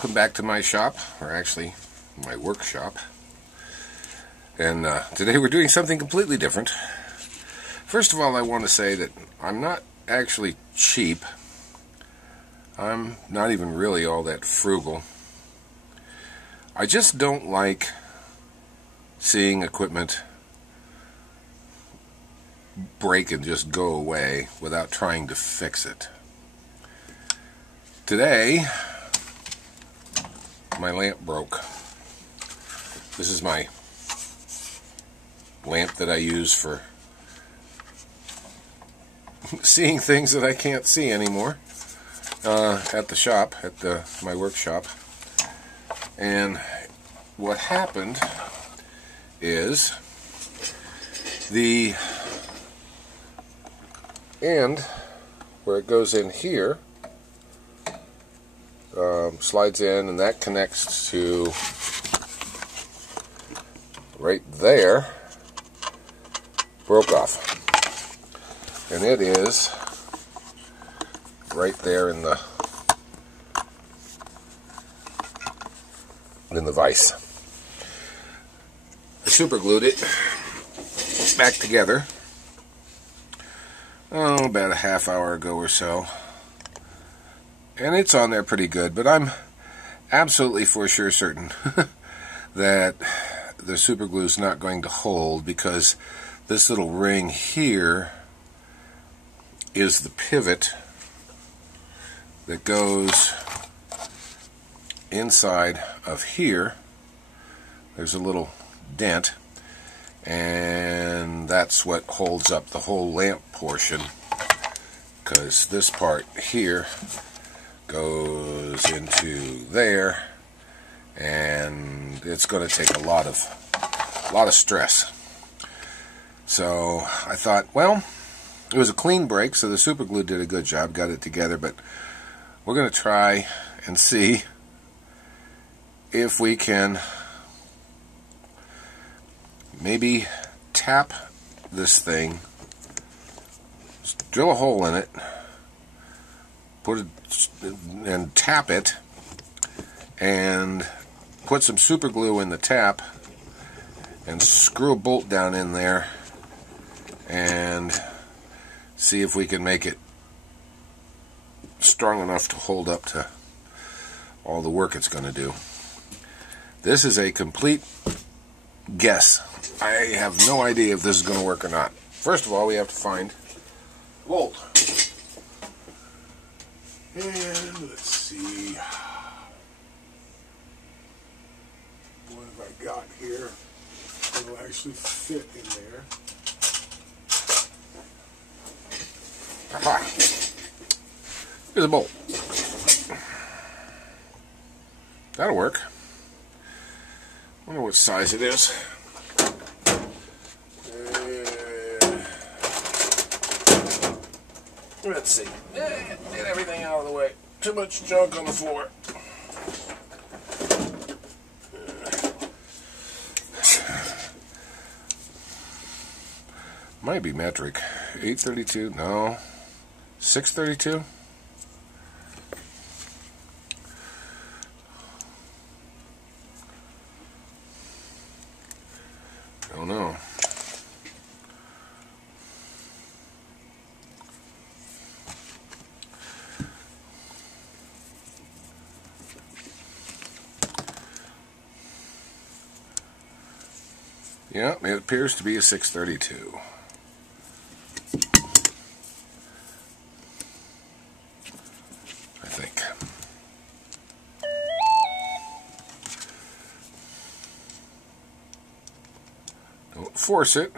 welcome back to my shop, or actually my workshop. And today we're doing something completely different. First of all, I want to say that I'm not actually cheap. I'm not even really all that frugal. I just don't like seeing equipment break and just go away without trying to fix it. Today, my lamp broke. This is my lamp that I use for seeing things that I can't see anymore at the shop, at my workshop. And what happened is the end where it goes in here slides in, and that connects to right there, broke off, and it is right there in the vise. I super glued it back together about a half hour ago or so, and it's on there pretty good, but I'm absolutely for sure certain that the super glue is not going to hold, because this little ring here is the pivot that goes inside of here. There's a little dent, and that's what holds up the whole lamp portion, because this part here goes into there, and it's going to take a lot of stress. So I thought, well, it was a clean break, so the super glue did a good job, got it together, but we're going to try and see if we can maybe tap this thing, just drill a hole in it, put it and tap it, and put some super glue in the tap and screw a bolt down in there and see if we can make it strong enough to hold up to all the work it's going to do. This is a complete guess. I have no idea if this is going to work or not. First of all, we have to find a bolt. And let's see, what have I got here that will actually fit in there. Aha! Here's a bolt. That'll work. Wonder what size it is. Let's see. Get everything out of the way. Too much junk on the floor. Might be metric. 832? No. 632? I don't know. Yeah, it appears to be a 632. I think. Don't force it.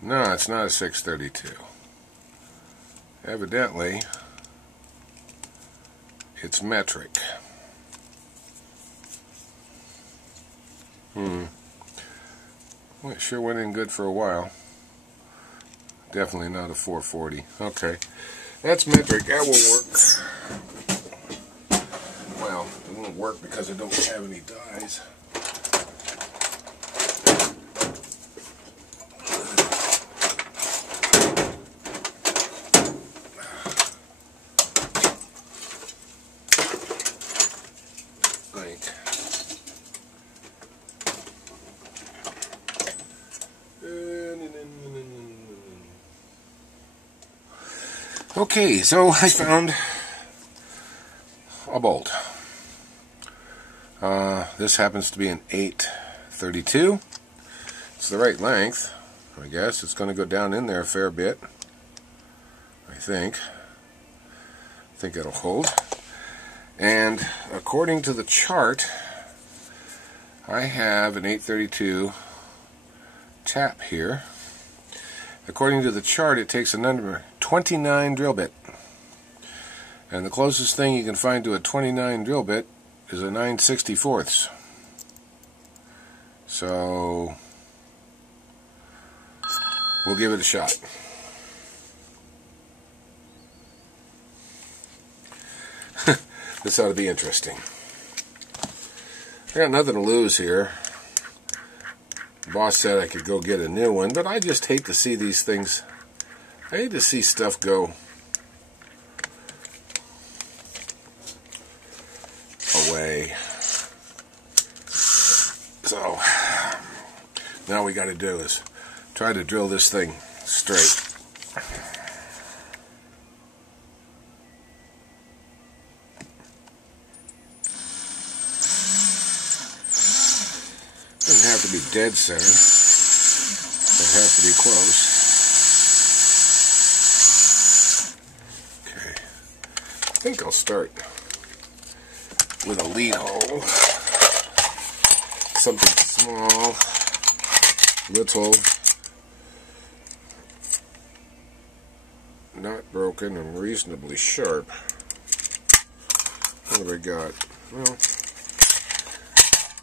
No, it's not a 632. Evidently, it's metric. Well, it sure went in good for a while. Definitely not a 440. Okay. That's metric. That will work. Well, it won't work because I don't have any dies. Okay, so I found a bolt. This happens to be an 832. It's the right length, I guess. It's going to go down in there a fair bit, I think. I think it'll hold. And according to the chart, I have an 832 tap here. According to the chart, it takes a number 29 drill bit. And the closest thing you can find to a 29 drill bit is a 9/64. So we'll give it a shot. This ought to be interesting. I got nothing to lose here. The boss said I could go get a new one, but I just hate to see these things. I hate to see stuff go away. So now we got to do is try to drill this thing straight. Doesn't have to be dead center. It has to be close. Okay. I think I'll start with a lead hole. Something small, little, not broken, and reasonably sharp. What have I got? Well,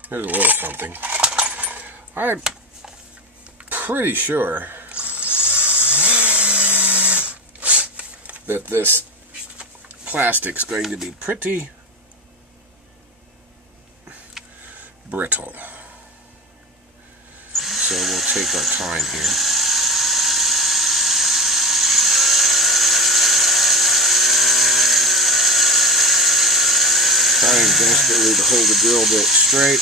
here's a little something. I'm pretty sure that this plastic's going to be pretty brittle. So we'll take our time here. Trying desperately to hold the drill bit straight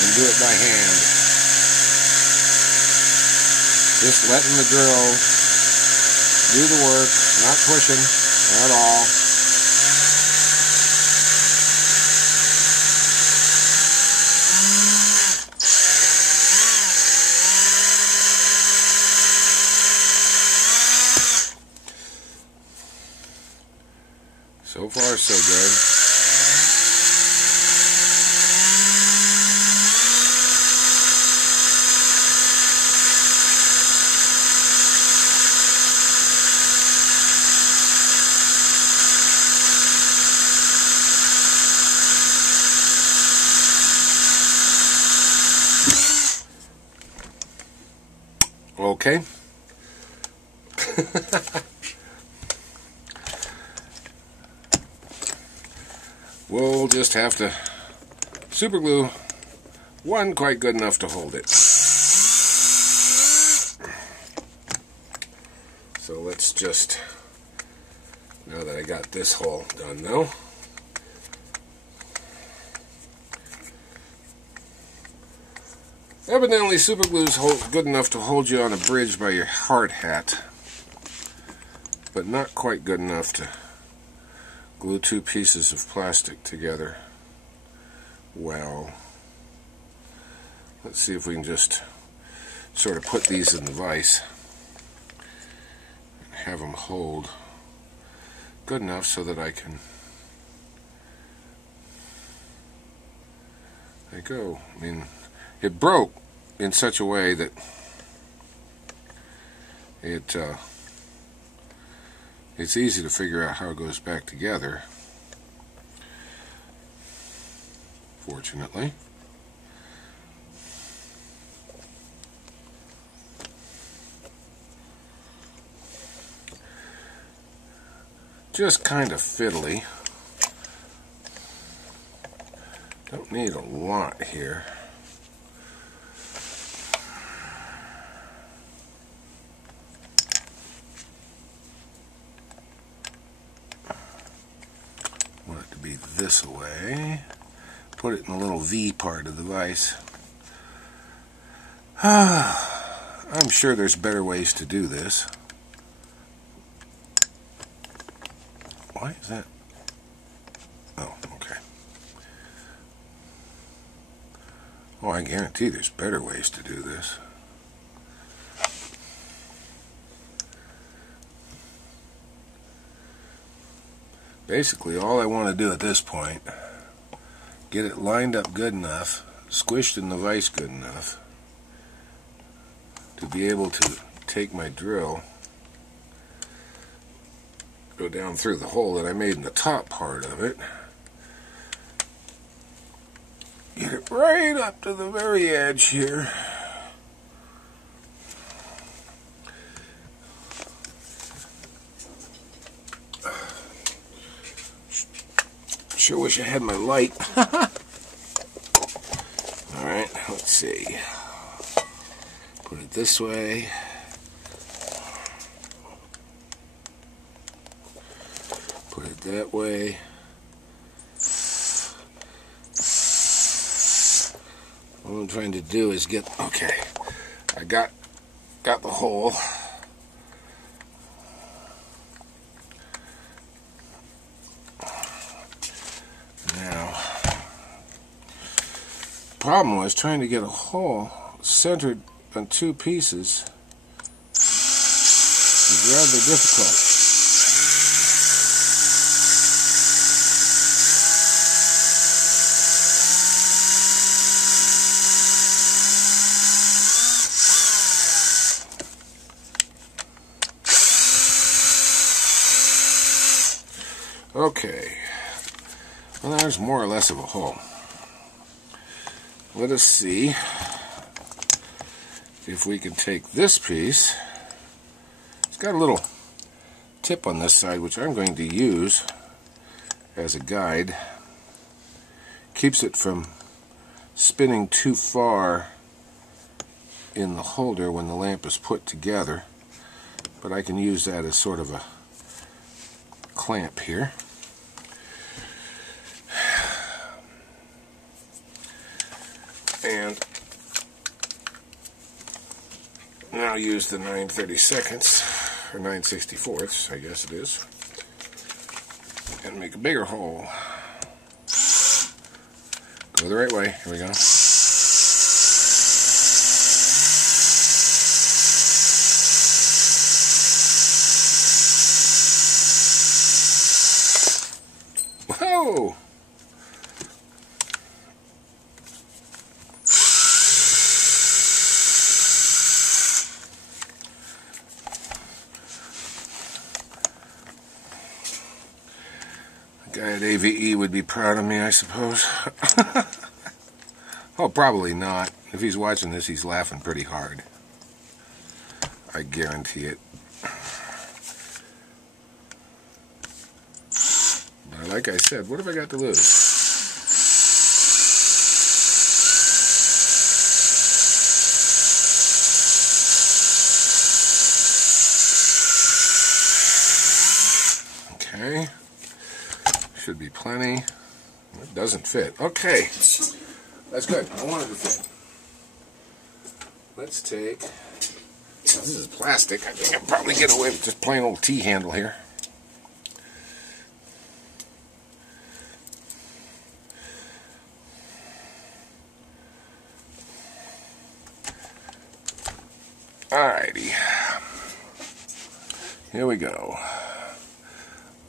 and do it by hand. Just letting the drill do the work, not pushing at all. So far, so good. Okay. We'll just have to super glue one quite good enough to hold it. So let's just, now that I got this hole done though, evidently super glue is good enough to hold you on a bridge by your hard hat, but not quite good enough to glue two pieces of plastic together well. Let's see if we can just sort of put these in the vise and have them hold good enough so that I can, there you go. I mean, it broke in such a way that it's easy to figure out how it goes back together, fortunately. Just kind of fiddly. Don't need a lot here. Want it to be this way. Put it in the little V part of the vise. I'm sure there's better ways to do this, Why is that? Oh, okay. Oh, I guarantee there's better ways to do this. Basically, all I want to do at this point, get it lined up good enough, squished in the vise good enough, to be able to take my drill, go down through the hole that I made in the top part of it, get it right up to the very edge here. Sure wish I had my light. Alright, let's see. Put it this way. Put it that way. What I'm trying to do is get, okay, I got the hole. Problem was trying to get a hole centered on two pieces is rather difficult. Okay, well, there's more or less of a hole. Let us see if we can take this piece. It's got a little tip on this side, which I'm going to use as a guide. Keeps it from spinning too far in the holder when the lamp is put together. But I can use that as sort of a clamp here. And now use the 9/32 or 9/64, I guess it is, and make a bigger hole. Go the right way. Here we go. Whoa! Guy at AVE would be proud of me, I suppose. Oh, probably not. If he's watching this, he's laughing pretty hard. I guarantee it. But like I said, what have I got to lose? Okay. Should be plenty. It doesn't fit. Okay. That's good. I want it to fit. Let's take... This is plastic. I think I'll probably get away with just plain old T-handle here. Alrighty. Here we go.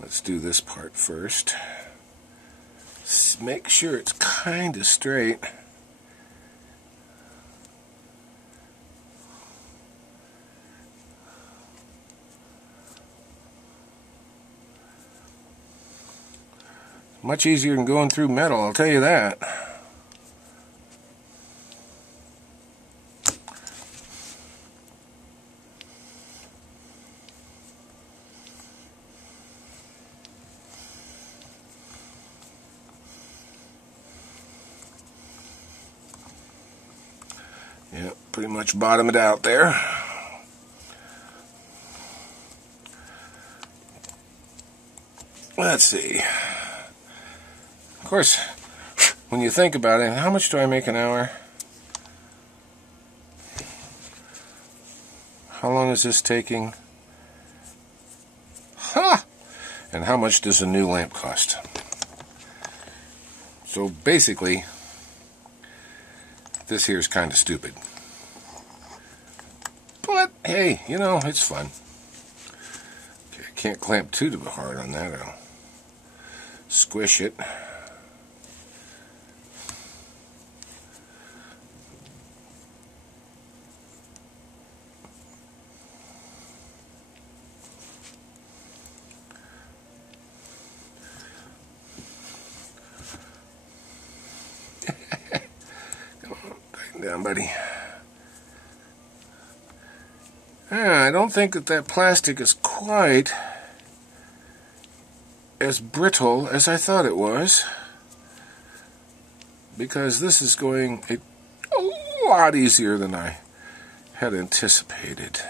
Let's do this part first. Make sure it's kind of straight. Much easier than going through metal, I'll tell you that. Yep, pretty much bottom it out there. Let's see. Of course, when you think about it, how much do I make an hour? How long is this taking? Ha! And how much does a new lamp cost? So basically, this here is kind of stupid. But hey, you know, it's fun. Okay, I can't clamp too hard on that. I'll squish it. Come on, tighten down, buddy. I don't think that plastic is quite as brittle as I thought it was, because this is going a lot easier than I had anticipated.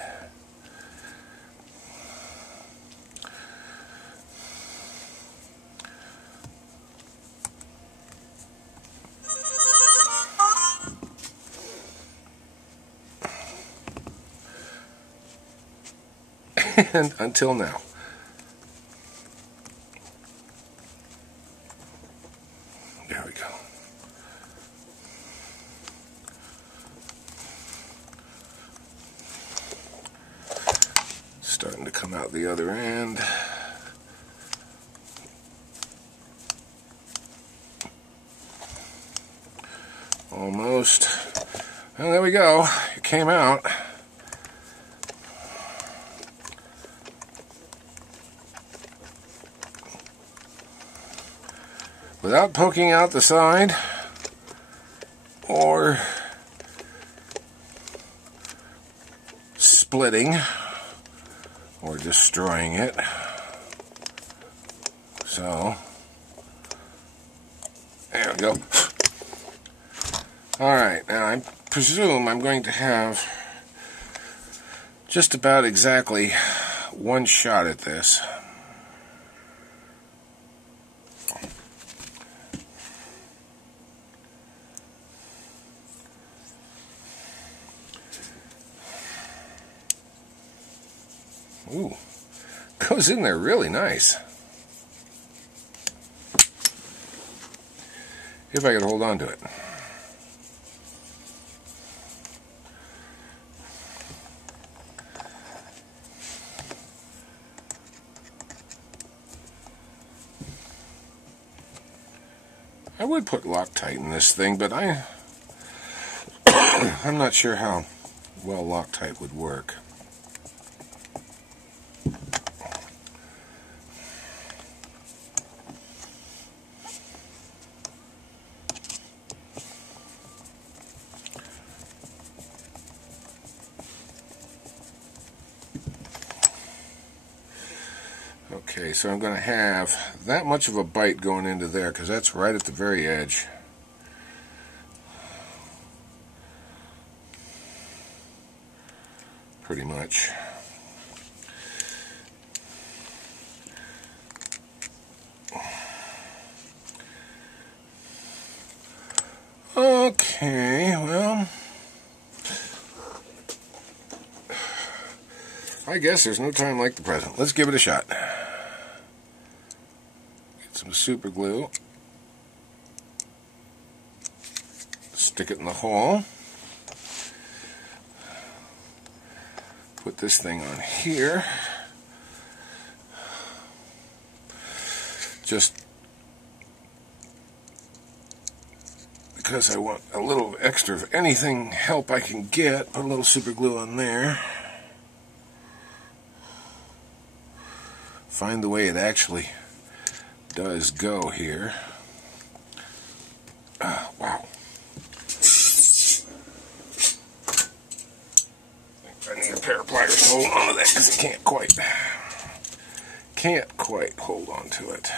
And until now. There we go. Starting to come out the other end. Almost. Well, there we go. It came out. Without poking out the side or splitting or destroying it. So, there we go. Alright, now I presume I'm going to have just about exactly one shot at this. Ooh, goes in there really nice. If I can hold on to it. I would put Loctite in this thing, but I'm not sure how well Loctite would work. Okay, so I'm going to have that much of a bite going into there because that's right at the very edge. Pretty much. Okay, well, I guess there's no time like the present. Let's give it a shot. Get some super glue. Stick it in the hole. Put this thing on here. Just because I want a little extra of anything help I can get. Put a little super glue on there. Find the way it actually does go here. Wow. I need a pair of pliers to hold on to that because it can't quite hold on to it.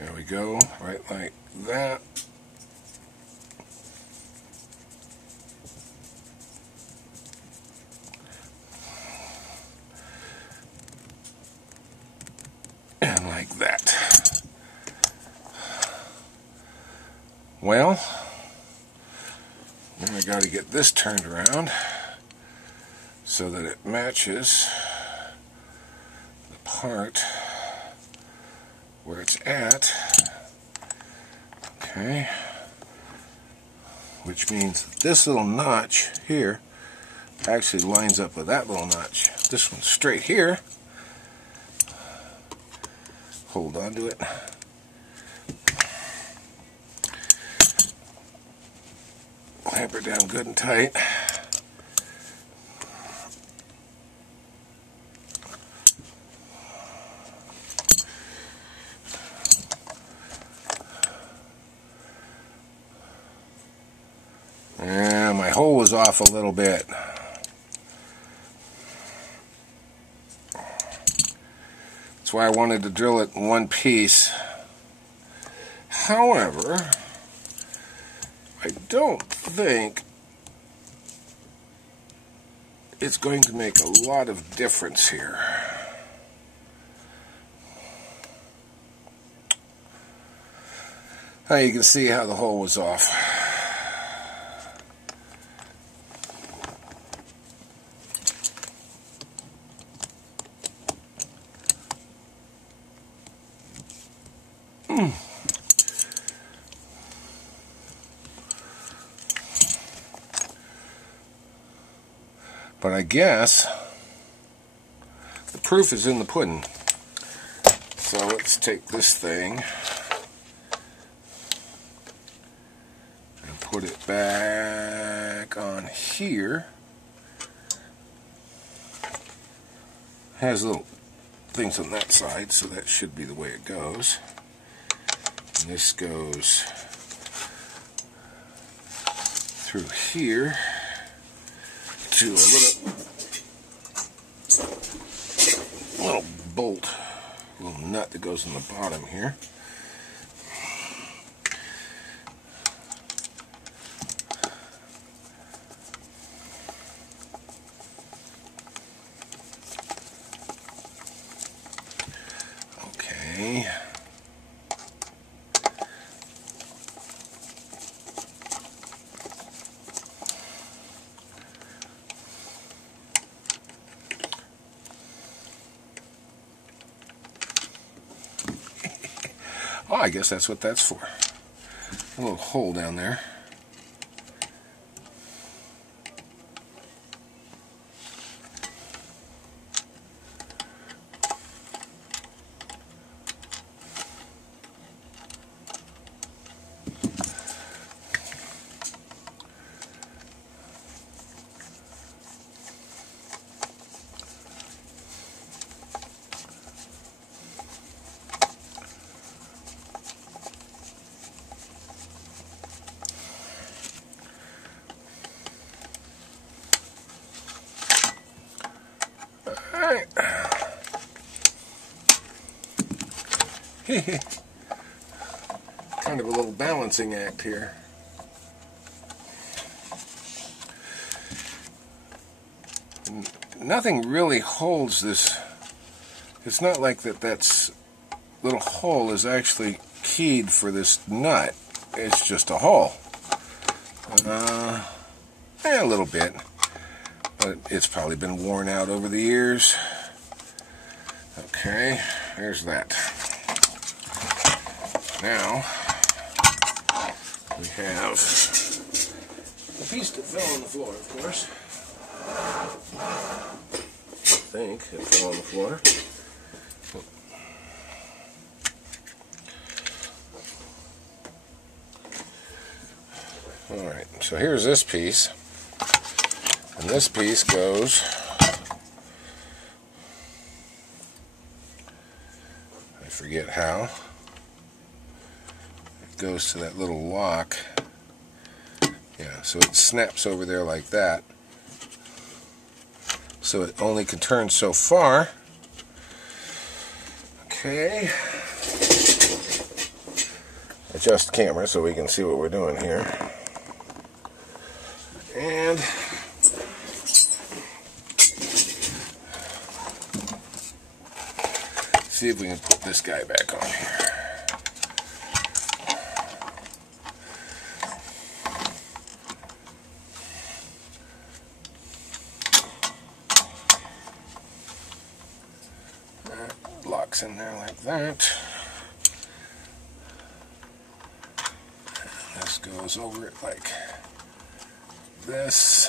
There we go, right like that. And like that. Well, then I got to get this turned around so that it matches the part where it's at. Okay. Which means this little notch here actually lines up with that little notch. This one's straight here. Hold on to it. Clamp her down good and tight. And my hole was off a little bit. That's why I wanted to drill it in one piece. However, I don't think it's going to make a lot of difference here. Now you can see how the hole was off. But I guess the proof is in the pudding. So let's take this thing and put it back on here. Has little things on that side, so that should be the way it goes. And this goes through here to a little bolt, a little nut that goes in the bottom here. Okay. Oh, I guess that's what that's for. A little hole down there. Kind of a little balancing act here. Nothing really holds this. It's not like that's little hole is actually keyed for this nut. It's just a hole. A little bit, but it's probably been worn out over the years. Okay, there's that. Now, we have the piece that fell on the floor, of course. I think it fell on the floor. Alright, so here's this piece. And this piece goes, I forget how. Goes to that little lock. Yeah, so it snaps over there like that. So it only can turn so far. Okay. adjust camera so we can see what we're doing here. And see if we can put this guy back on here. That locks in there like that. This goes over it like this.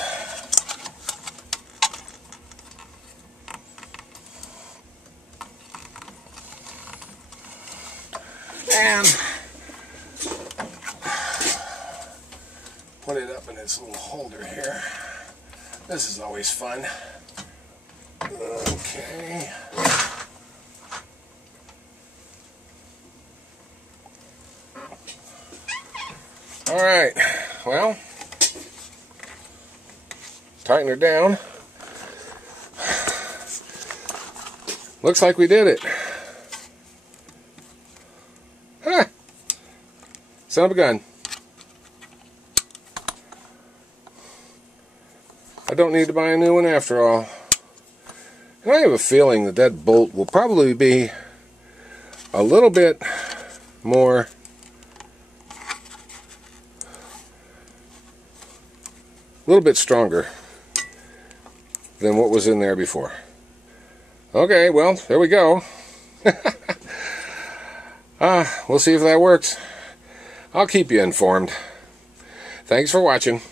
And put it up in its little holder here. This is always fun. Okay. Alright, well, tighten her down. Looks like we did it. Huh. Son of a gun. I don't need to buy a new one after all. And I have a feeling that that bolt will probably be a little bit more stronger than what was in there before. Okay, well, there we go. We'll see if that works. I'll keep you informed. Thanks for watching.